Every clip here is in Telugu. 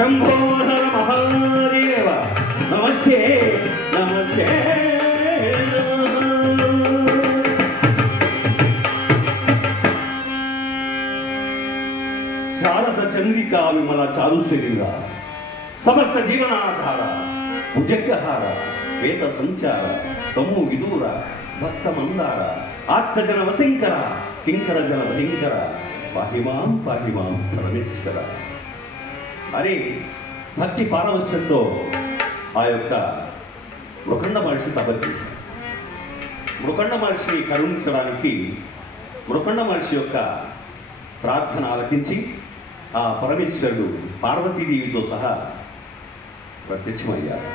శంభో హర మహాదేవ నమస్తే నమస్తే. శారద చంద్రికా విమల చారుశరీర సమస్త జీవనాధార భుజగ్రహార వేద సంచార తమ్ము విదూర భక్త మందార ఆత్మజన వశంకర కింకర జన భయంకర పాహిమాం పాహిమాం పరమేశ్వర అని భక్తి పారవశ్యంతో ఆ యొక్క మృకండ మహర్షి తపస్సు. మృకండ మహర్షిని కరుణించడానికి మృకండ మహర్షి యొక్క ప్రార్థన ఆలకించి ఆ పరమేశ్వరుడు పార్వతీదేవితో సహా ప్రత్యక్షమయ్యాడు.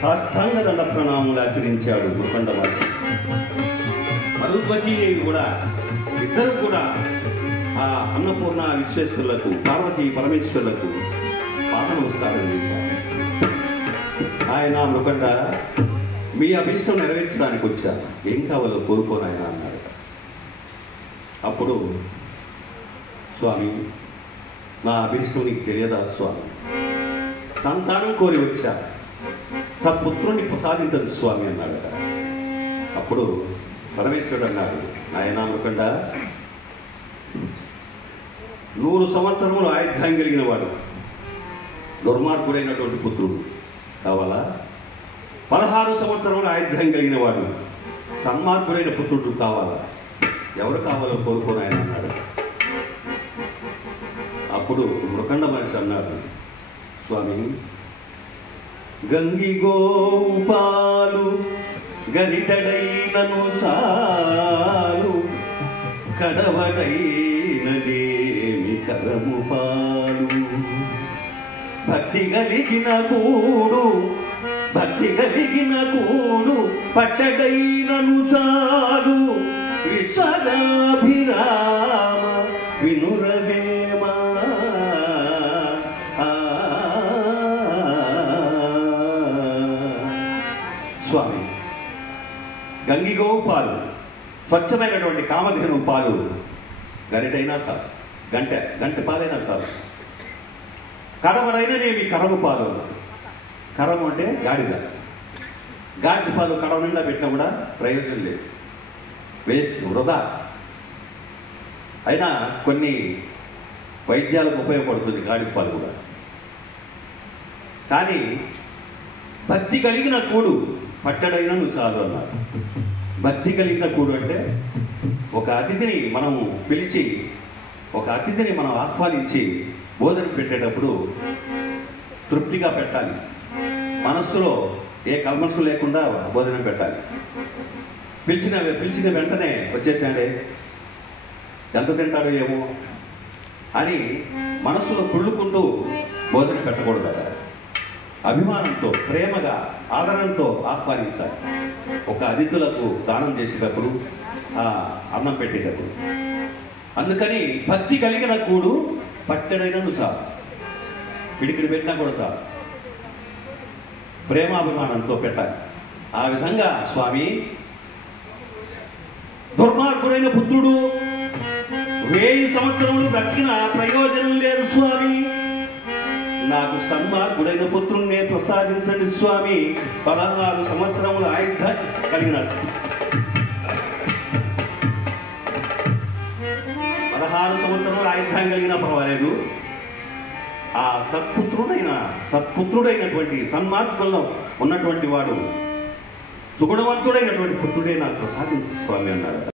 సాష్టాంగ దండ ప్రణాములు ఆచరించాడు మృకండ మహర్షి. మరుద్వతీదేవి కూడా ఇద్దరు కూడా ఆ అన్నపూర్ణ విశ్వేశ్వరులకు పార్వతీ పరమేశ్వరులకు పాద నమస్కారం చేశారు. ఆయన మృకండ మీ అభిష్టం నెరవేర్చడానికి వచ్చారు, ఏం కావాలో కోరుకోనాయన అన్నాడు. అప్పుడు స్వామి నా అభిష్టం నీకు తెలియదా స్వామి, సంతానం కోరి వచ్చా తత్పుత్రుని ప్రసాదించదు స్వామి అన్నాడు. అప్పుడు పరమేశ్వరుడు అన్నాడు, నాయన మృకండ 100 సంవత్సరములు ఆయుధ్యం కలిగిన వాడు దుర్మార్గుడైనటువంటి పుత్రుడు కావాలా, 16 సంవత్సరములు ఆయుధ్యం కలిగిన వాడు సన్మార్గుడైన పుత్రుడు కావాలా, ఎవరు కావాలో కోరుకోనాయన అన్నాడు. అప్పుడు మృకండ మహర్షి అన్నాడు, స్వామి గంగి గోపాలు గరిటడైనను చాలు కడవడైనదేమి కరము పాలు భక్తి కలిగిన కూడు పట్టడైనను చాలు విశ్వదాభిరామ వినురవేమా. స్వామి గంగిగో పాలు స్వచ్ఛమైనటువంటి కామధేను పాలు గరిటైనా సార్, గంట పాలైనా సార్, కడవడైననేమి కరము పాలు. కరము అంటే గాడిద పాలు కడవ నిండా పెట్టినా కూడా ప్రయోజనం లేదు, వేస్ట్, వృధా. అయినా కొన్ని వైద్యాలకు ఉపయోగపడుతుంది గాడిద పాలు కూడా. కానీ భక్తి కలిగిన కూడు పట్టడైనా నువ్వు చాలు అన్నారు. భక్తి కలిగిన కూడు అంటే ఒక అతిథిని మనము పిలిచి, ఒక అతిథిని మనం ఆహ్వానించి భోజనం పెట్టేటప్పుడు తృప్తిగా పెట్టాలి, మనస్సులో ఏ కల్మషం లేకుండా భోజనం పెట్టాలి. పిలిచిన వెంటనే వచ్చేసాడే ఎంత తింటాడో ఏమో అని మనస్సులో కుళ్ళుకుంటూ భోజనం పెట్టకూడదు కదా. అభిమానంతో, ప్రేమగా, ఆదరణతో ఆహ్వానించాలి. ఒక అతిథులకు దానం చేసేటప్పుడు, అన్నం పెట్టేటప్పుడు. అందుకని భక్తి కలిగిన కూడు పట్టడైనను చాలు, పిడికిడి పెట్టినా కూడా చాలు, ప్రేమాభిమానంతో పెట్టాలి. ఆ విధంగా స్వామి దుర్మార్గుడైన పుత్రుడు 1000 సంవత్సరములు బ్రతికిన ప్రయోజనం లేదు స్వామి, నాకు సన్మార్గుడైన పుత్రుణ్ణే ప్రసాదించండి స్వామి. 16 సంవత్సరముల ఆయుధ్యం కలిగిన 16 సంవత్సరముల ఆయుధ్యం కలిగినా పర్వాలేదు, ఆ సత్పుత్రుడైనటువంటి సన్మార్గంలో ఉన్నటువంటి వాడు సుగుణవంతుడైనటువంటి పుత్రుడే నాకు ప్రసాదించు స్వామి అన్నాడు.